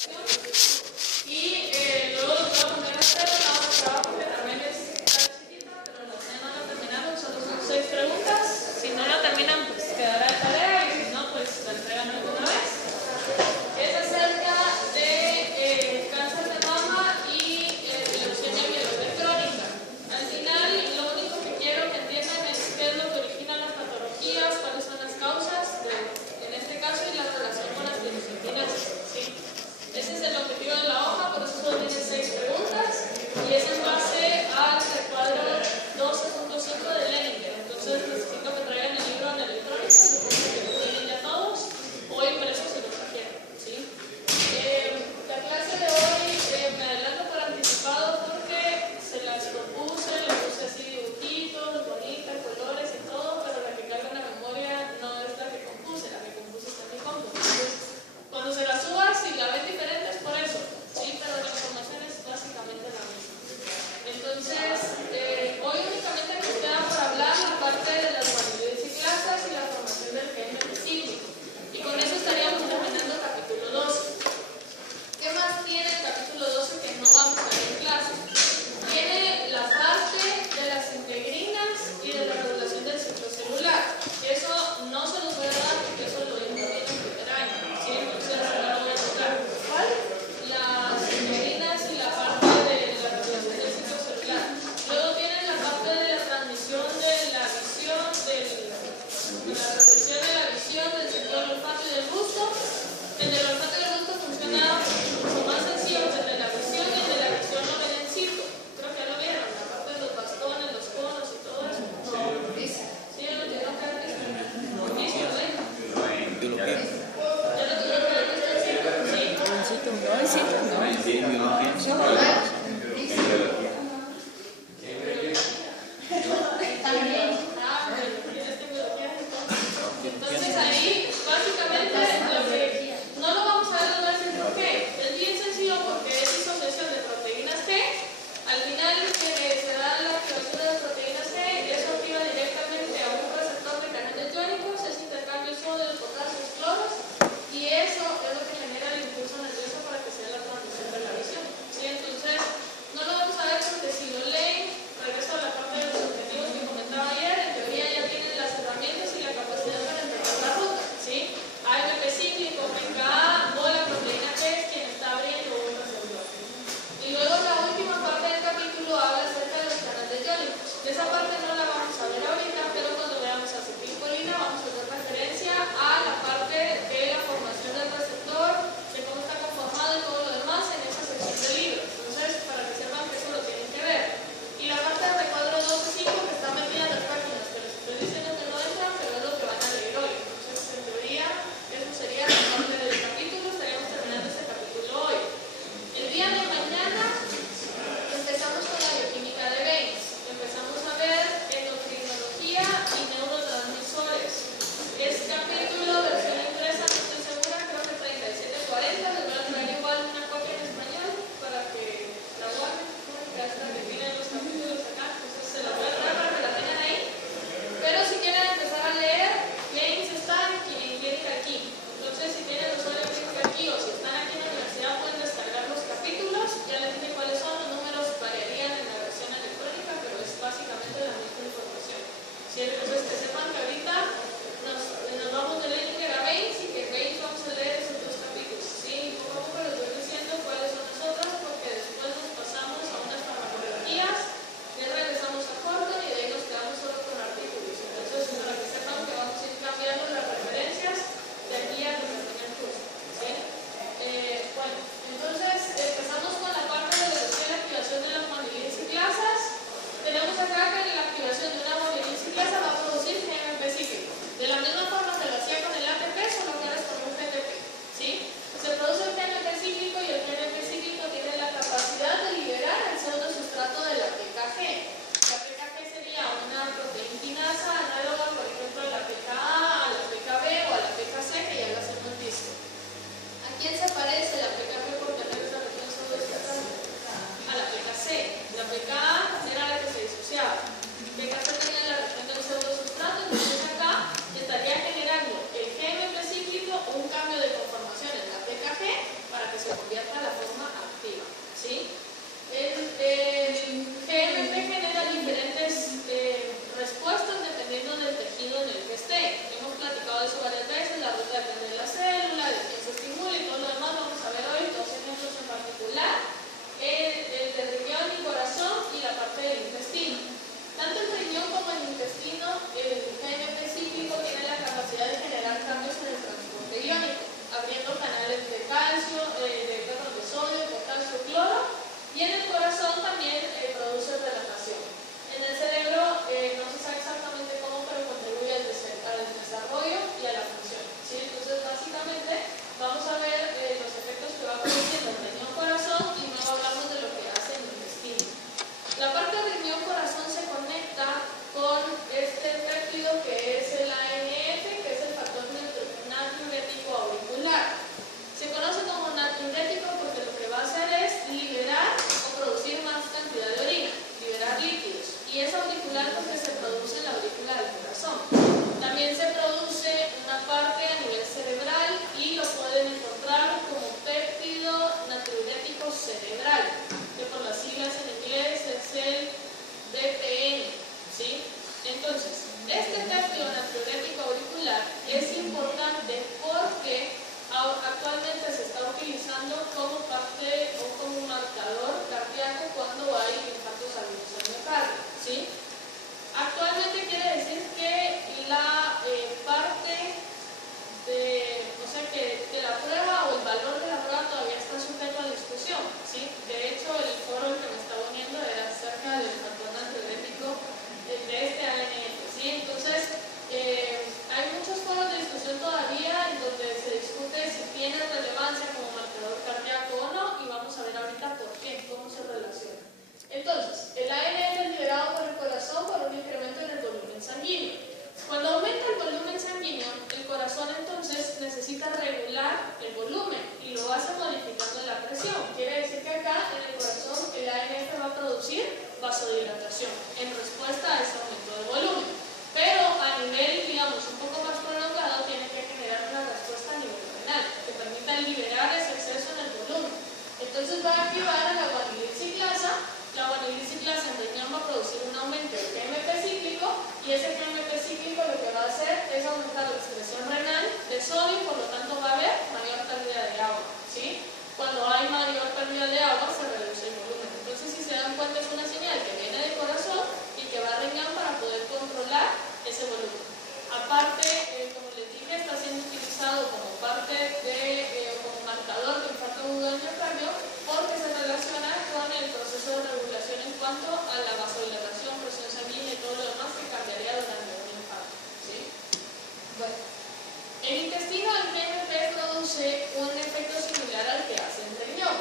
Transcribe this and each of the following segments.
Y luego lo voy a poner a hacer una hoja de trabajo que también está chiquita, pero la no la terminaron, solo son 6 preguntas. Si no la terminan, pues quedará de tarea y si no, pues la entregan alguna vez. Es acerca de cáncer de mama y leucemia mieloelectrónica. Al final, lo único que quiero que entiendan es qué es lo que origina las patologías, cuáles son las causas, en este caso, y la relación con las glicosilquinases. ¿Sí? Ese es el objetivo de la hoja, por eso solo tiene 6 preguntas y es en base al recuadro 12.5 de Leninger. Entonces necesito que traigan el libro en electrónico, supongo que lo tienen ya todos, o impreso si lo prefieren. ¿Sí? La clase de hoy me adelanto por anticipado porque se las propuse, le puse así dibujitos, bonitas, colores y todo, pero la que carga en la memoria no es la que compuse, la que compuse está en mi compu. Cuando se la suba, si la ven diferente es por eso, ¿sí? Pero la información es básicamente la misma. Entonces, hoy únicamente nos queda por hablar la parte de las guanidioides y clasas y la formación del gen cíclico. Y con eso estaríamos terminando el capítulo 12. ¿Qué más tiene el capítulo 12 que no vamos a ver en clase? Tiene la parte de las integrinas y de la regulación del ciclo celular. Eso no se los voy a dar porque eso lo vimos bien en primer año. ¿Sí? Entonces ahora voy a tocar. ¿Cuál? Las integrinas y la parte de la regulación del ciclo celular. Luego tienen la parte de la transmisión de la visión, de la recepción de la visión, del sentido del olfato y del gusto. El del olfato y del gusto funciona mucho más sencillo que el de la visión, y el de la visión lo ven en circo. Creo que ya lo vieron, la parte de los bastones, los conos y todo eso. Sí, ya lo tuvieron que haber visto. ¿Listo? ¿Ven? ¿Ya lo tuvieron que haber visto en circo? Entonces ahí, básicamente, lo que no lo vamos a ver 2 veces, ¿por qué? Es bien sencillo porque es disociación de proteínas G. Al final se da la activación de las proteínas G, eso activa directamente a un receptor de canales iónicos, es intercambio sodio de potasios, cloros, y eso es lo que genera el impulso nervioso para que sea la transmisión de la visión. ¿Sí? Entonces, convierta a la forma activa, ¿sí? El GMP genera diferentes respuestas dependiendo del tejido en el que esté. Hemos platicado de eso varias veces, la ruta depende de la célula, de quién se estimula y todo lo demás. Vamos a ver hoy dos ejemplos en particular, el de riñón y corazón y la parte del intestino. Tanto el riñón como el intestino, el GMP cíclico tiene la capacidad de generar cambios en el transporte iónico, abriendo canales de calcio, de sodio, potasio, cloro. Y en el corazón también produce relatación. En el cerebro no se sabe exactamente cómo, pero contribuye al desarrollo y a la función, ¿sí? Entonces, básicamente, vamos a ver los efectos que va produciendo el riñón-corazón y luego hablamos de lo que hace el intestino. La parte del riñón-corazón se conecta con este péptido que es el ANF, que es el factor natriurético auricular. Se conoce como natriurético porque lo que va a hacer es liberar o producir más cantidad de orina, liberar líquidos. Y es auricular porque se produce en la aurícula del corazón. También se produce una parte a nivel cerebral y lo pueden encontrar como péptido natriurético cerebral, que por las siglas en inglés es el BPN, ¿sí? Entonces, este péptido natriurético auricular es importante porque actualmente se está utilizando como parte o como un marcador cardíaco cuando hay infartos agudos al miocardio, ¿sí? Actualmente quiere decir que la parte de, o sea, que la prueba o el valor de la prueba todavía está sujeto a discusión, ¿sí? De hecho, el foro que me estaba uniendo era acerca del factor natriurético de este ANF, ¿sí? Entonces, hay muchos foros de discusión todavía en donde se discute si tiene relevancia como marcador cardíaco o no, y vamos a ver ahorita por qué, cómo se relaciona. Entonces, el ANF es liberado por el corazón por un incremento en el volumen sanguíneo. Cuando aumenta el volumen sanguíneo, el corazón entonces necesita regular el volumen y lo hace modificando la presión. Quiere decir que acá en el corazón el ANF va a producir vasodilatación en respuesta a ese aumento de volumen. Pero a nivel, digamos, un poco más prolongado, tiene que generar una respuesta a nivel renal que permita liberar ese exceso en el volumen. Entonces va a activar a la guanilina ciclasa. La guanilina ciclasa en riñón va a producir un aumento del GMP cíclico y ese GMP cíclico lo que va a hacer es aumentar la excreción renal de sodio y por lo tanto va a haber mayor pérdida de agua, ¿sí? Cuando hay mayor pérdida de agua se reduce el volumen. Entonces, si se dan cuenta, es una señal que viene del corazón y que va a riñón para poder controlar ese volumen. Aparte, como les dije, está siendo utilizado como parte de, como marcador de infarto agudo del miocardio porque se relaciona con el proceso de regulación en cuanto a la vasodilatación, presión sanguínea y todo lo demás que cambiaría durante un infarto, ¿sí? Bueno, el intestino del GMP produce un efecto similar al que hace el riñón.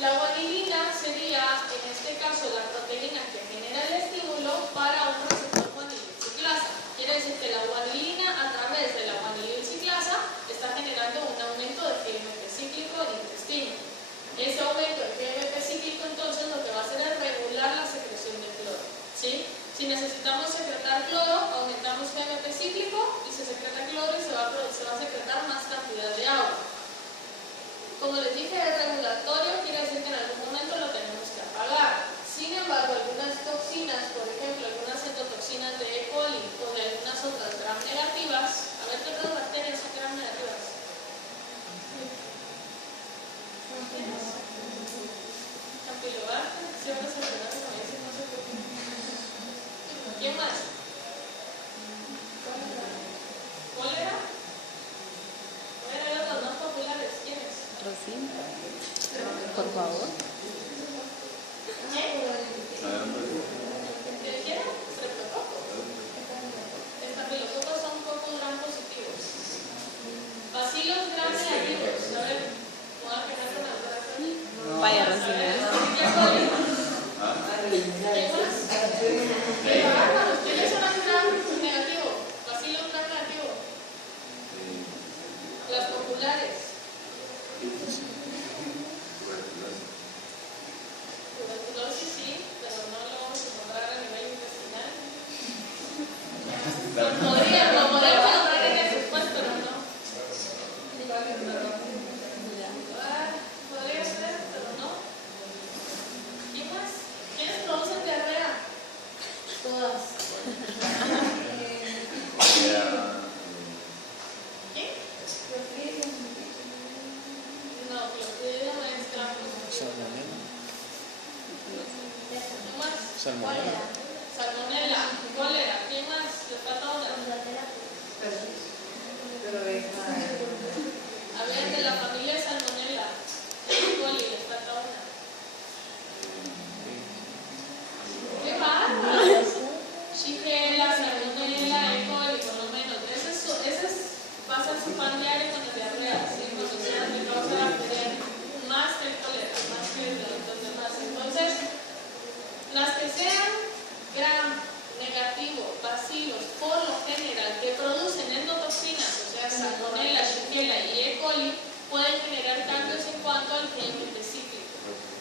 La guanilina sería, en este caso, la proteína que genera el estímulo para un receptor guanilina ciclasa. Quiere decir que la guanilina, a través de la guanilina ciclasa, está generando un aumento del GMP cíclico en el intestino. Ese aumento del GMP cíclico, entonces, lo que va a hacer es regular la secreción de cloro, ¿sí? Si necesitamos secretar cloro, aumentamos GMP cíclico y se secreta cloro y se va a secretar más cantidad de agua. Como les dije, es regulatorio, quiere decir que en algún momento lo tenemos que apagar. Sin embargo, algunas toxinas, por ejemplo, algunas citotoxinas de E. coli o de algunas otras gram negativas, a ver qué otras bacterias son gram negativas. Campylobacter, ciertas enfermedades como dicen, no sé por qué. ¿Quién más? ¿Cólera? Bueno, hay otros más populares. ¿Quiénes? Rocín, por favor. ¿Qué dijeron? Streptococcus. Estafilococos son pocos gram positivos. Bacilos gram negativos. A ver, voy a pegar con la otra. Vaya, Rocín. ¿Qué más? ¿Qué bárbaros? ¿Quiénes son las gram negativo? Bacilos gram negativo. Las populares. Tuberculosis sí, pero no lo vamos a encontrar a nivel intestinal. Lo podríamos encontrar en ese puesto, pero no. Podría ser. Salmonella. ¿Qué más? Salmonella. Salmonella, cólera. ¿Qué más? Le falta una. A ver, de la familia Salmonella. E. coli, le falta una. ¡Qué bárbaro! Shigella, Salmonella, E. coli, por lo menos. Ese va a ser su pan diario con la diarrea, ¿sí? Cuando sea que no se va a tener más que el cólera, más que los demás. Entonces, las que sean gram, negativo, bacilos, por lo general, que producen endotoxinas, o sea, Salmonella, Shigella y E. coli, pueden generar cambios en cuanto al GMP cíclico.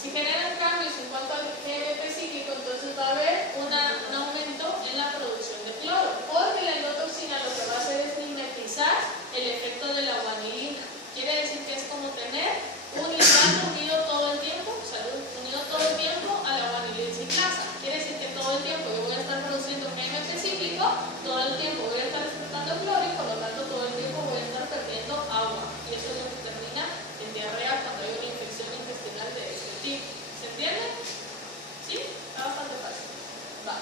Si generan cambios en cuanto al GMP cíclico, entonces va a haber un aumento en la producción de cloro, porque la endotoxina lo que va a hacer es mimetizar el efecto de la guanilina. Quiere decir que es como tener un ligando unido todo el tiempo, unido todo el tiempo a la guanilina ciclasa. Quiere decir que todo el tiempo yo voy a estar produciendo GMP cíclico, todo el tiempo voy a estar explotando cloro y por lo tanto todo el tiempo voy a estar perdiendo agua. Y eso es lo que termina en diarrea cuando hay una infección intestinal de este tipo. ¿Se entiende? ¿Sí? Está bastante fácil. Va.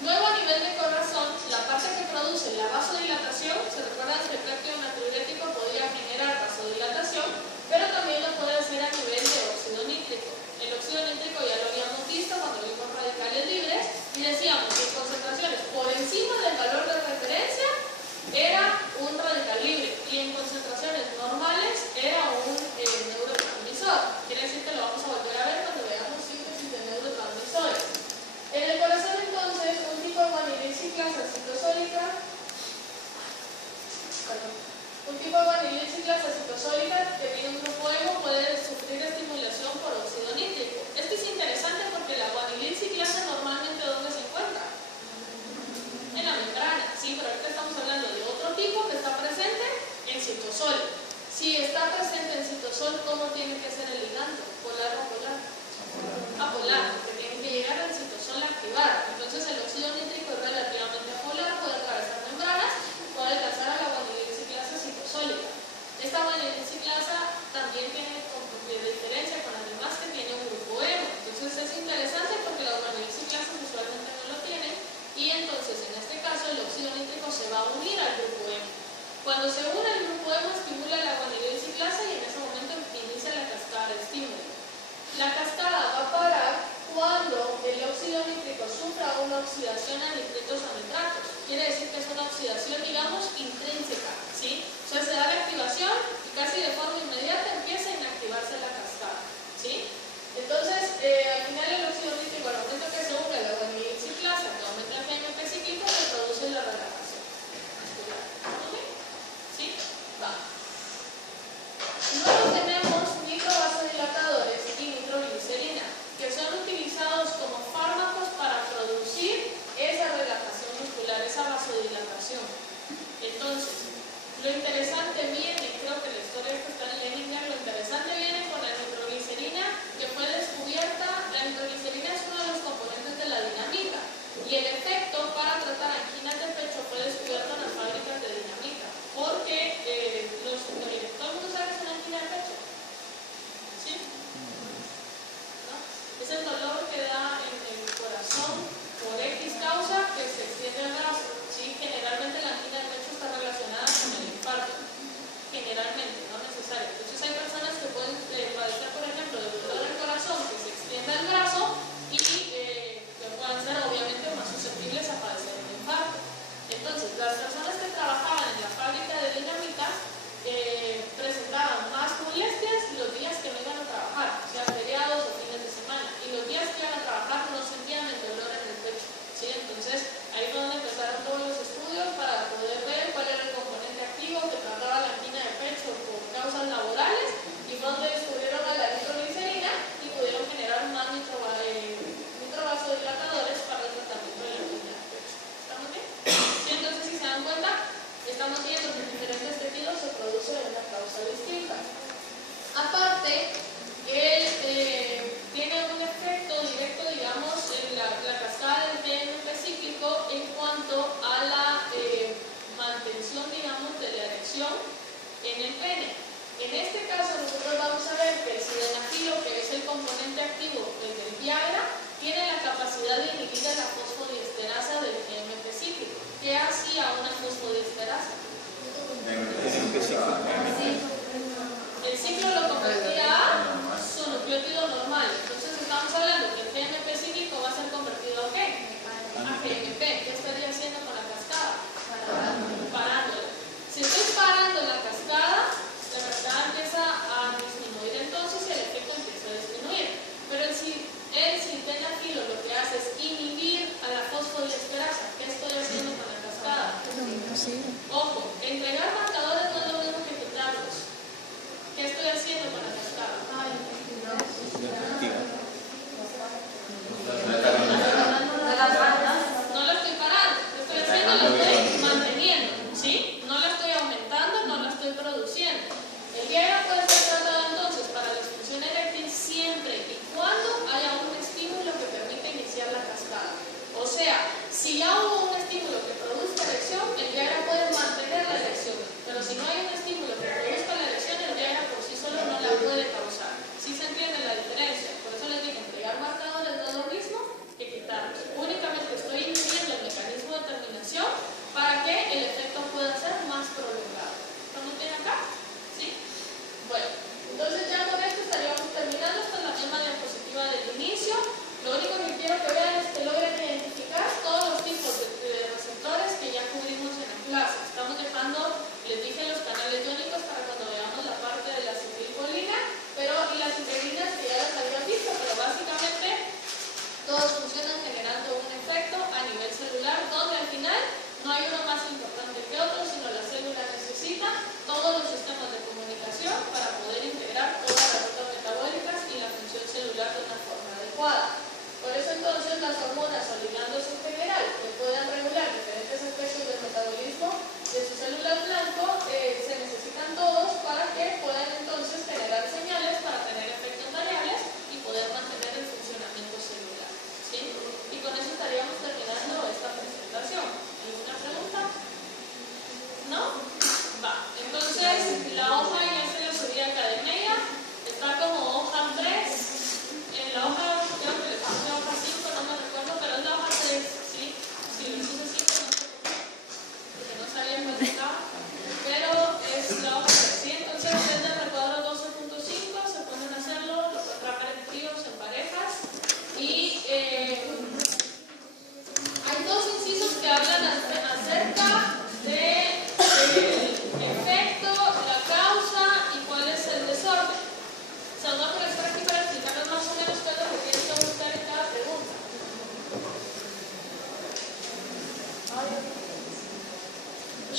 Luego a nivel de corazón, la parte que produce la vasodilatación, se recuerdan que el péptido natriurético podía generar vasodilatación, pero también lo puede hacer a nivel de óxido nítrico. El óxido nítrico ya lo habíamos visto cuando vimos radicales libres y decíamos que en concentraciones por encima del valor de referencia era un radical libre y en concentraciones normales era un neurotransmisor. Quiere decir que lo vamos a volver a ver cuando veamos síntesis de neurotransmisores. En el corazón entonces un tipo de guanilina ciclasa citosólica, un tipo de guanilina ciclasa citosólica que tiene un grupo hemo puede sufrir estimulación por óxido nítrico. Esto es interesante porque la guanilina ciclasa normalmente ¿dónde se encuentra? En la membrana, sí, pero ahorita estamos hablando de otro tipo que está presente en citosol. Si está presente en citosol, ¿cómo tiene que ser el ligando? ¿Polar o apolar? Apolar, porque tiene que llegar al citosol a activar. Entonces el óxido nítrico es relativamente apolar, puede atravesar membranas, puede alcanzar a la guanilina ciclasa citosólica. Esta guanilina ciclasa también tiene diferencia con las demás que tiene un grupo hemo. Entonces es interesante porque las guanilina ciclasas usualmente no lo tienen. Y entonces, en este caso, el óxido nítrico se va a unir al grupo hemo. Cuando se une al grupo hemo, estimula la guanilina ciclasa y en ese momento inicia la cascada de estímulo. La cascada va a parar cuando el óxido nítrico sufra una oxidación a nitritos a nitratos. Quiere decir que es una oxidación, digamos, intrínseca, ¿sí? O sea, se da la activación y casi de forma inmediata empieza a inactivarse la cascada, ¿sí? Entonces, al final el óxido nítrico, al momento que se une a la guanilina ciclasa, que aumenta el GMP cíclico, se produce la relajación muscular. ¿Ok? ¿Sí? Va. Luego tenemos nitrovasodilatadores y nitroglicerina, que son utilizados como fármacos para producir esa relajación muscular, esa vasodilatación. Entonces, lo interesante viene, creo que la historia que está en Leninger lo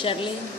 Charlene.